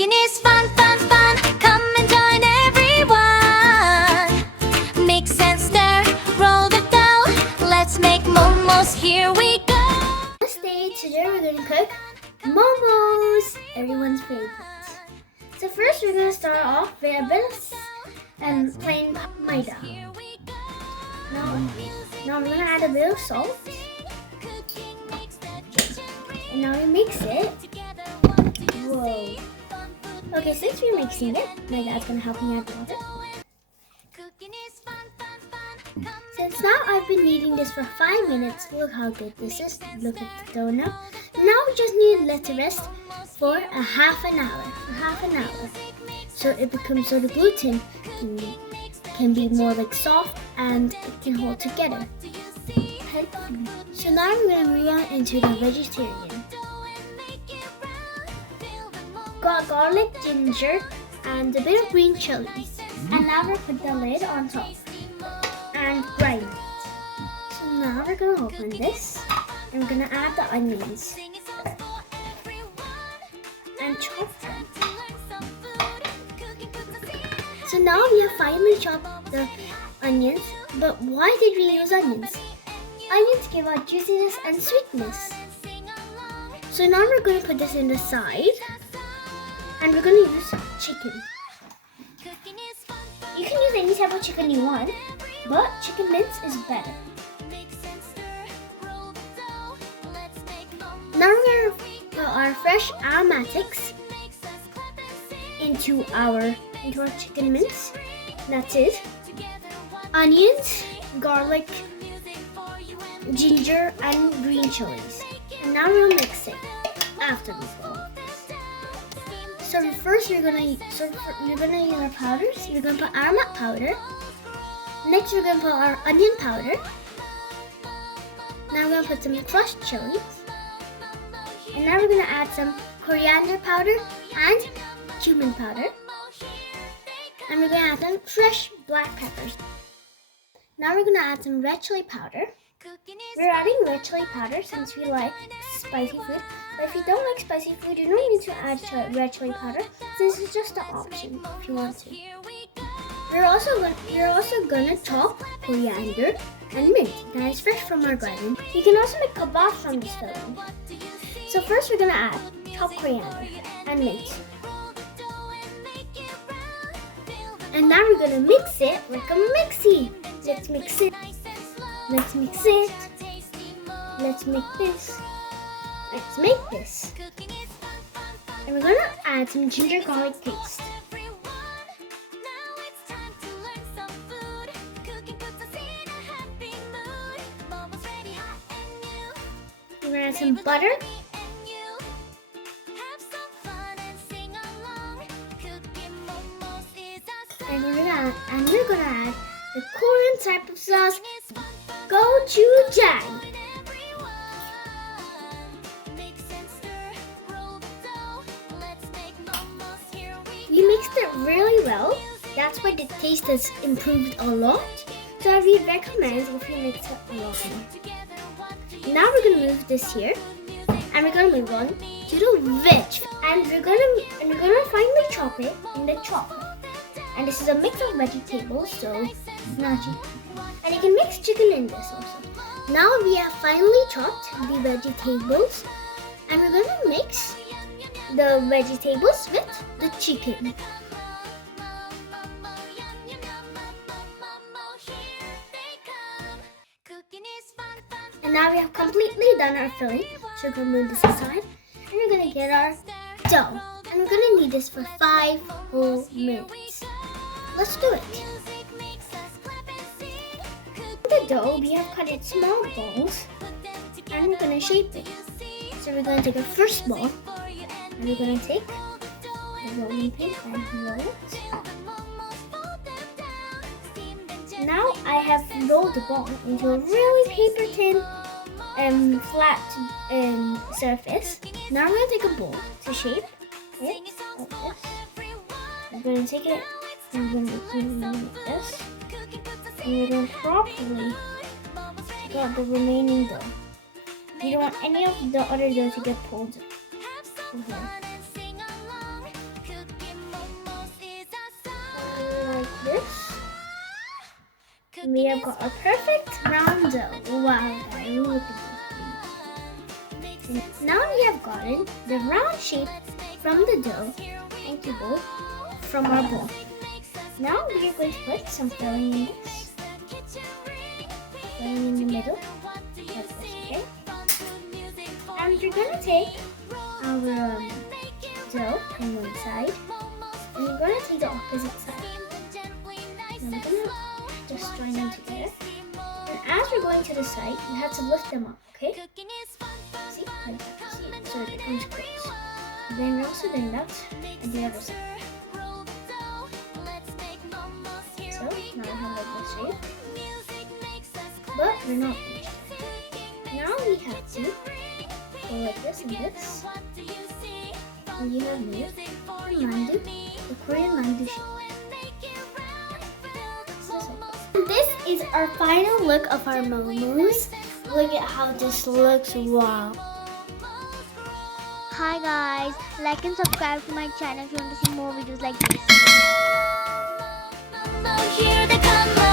Cooking is fun, fun, fun. Come and join everyone. Mix and stir, roll the dough. Let's make momos, here we go. Today we're going to cook momos, everyone's favorite. So first we're going to start off with a bit of plain maida. Now I'm going to add a bit of salt. And now we mix it. Whoa. Okay, since we're mixing it, my dad's going to help me add water. Since now I've been kneading this for 5 minutes, look how good this is. Look at the dough now. Now we just need to let it rest for a half an hour. So it becomes, so the gluten can be more like soft and it can hold together. So now we're going to move on into the vegetarian. Got garlic, ginger, and a bit of green chilies. And now we'll put the lid on top and grind it. So now we're going to open this and we're going to add the onions and chop them. So now we have finally chopped the onions, but why did we use onions? Onions give out juiciness and sweetness. So now we're going to put this in the side and we're going to use chicken. You can use any type of chicken you want, but chicken mince is better. Now we're going to put our fresh aromatics into our chicken mince. That's it. Onions, garlic, ginger, and green chilies. And now we'll mix it after we go. So first you're gonna use our powders. We're gonna put aromat powder. Next we're gonna put our onion powder. Now we're gonna put some crushed chilies. And now we're gonna add some coriander powder and cumin powder. And we're gonna add some fresh black peppers. Now we're gonna add some red chili powder. We're adding red chili powder since we like spicy food. But if you don't like spicy food, you don't need to add red chili powder since it's just an option if you want to. We're also gonna chop coriander and mint that is fresh from our garden. You can also make kebabs from this filling. So first we're gonna add chopped coriander and mint. And now we're gonna mix it like a mixie. Let's mix it. Let's mix it. Let's make this. Let's make this. And we're gonna add some ginger garlic paste. We're gonna add some butter. And we're gonna add the Korean type of sauce, gochujang. We mixed it really well. That's why the taste has improved a lot. So I would recommend if you mix it a lot more. Now we're gonna move this here, and we're gonna move on to the veg, and we're gonna finally chop it in the chopper. And this is a mix of vegetables, so not chicken. And you can mix chicken in this also. Now we have finally chopped the vegetables, and we're gonna mix the vegetables with the chicken. And now we have completely done our filling. So we're gonna move this aside, and we're gonna get our dough. And we're gonna need this for 5 whole minutes. Let's do it. The dough, we have cut it small balls, and we're gonna shape it. So we're gonna take our first ball, and we're gonna take the rolling pin and roll it. Now I have rolled the ball into a really paper thin flat surface. Now I'm gonna take a bowl to shape it like this. I'm gonna take it and we're gonna do it like this. And we're gonna properly take out the remaining dough. You don't want any of the other dough to get pulled over here. We have got our perfect round dough. Wow, guys, look at this. Now we have gotten the round shape from the dough and bowl from our bowl. Now we are going to put some filling in this. Filling in the middle, like this, okay? And we're going to take our dough from one side, and we're going to take the opposite side. And we're going to just join them together. And as we're going to the side, you have to lift them up, okay? See? Like that. See? So it becomes close. Then we're also doing that on the other side. So now I have like this shape. But we're not finished. Now we have to go like this and this. And you have made the mandu, the Korean mandu shape. This is our final look of our momos. Look at how this looks. Wow. Hi guys, like and subscribe to my channel if you want to see more videos like this. Here they come.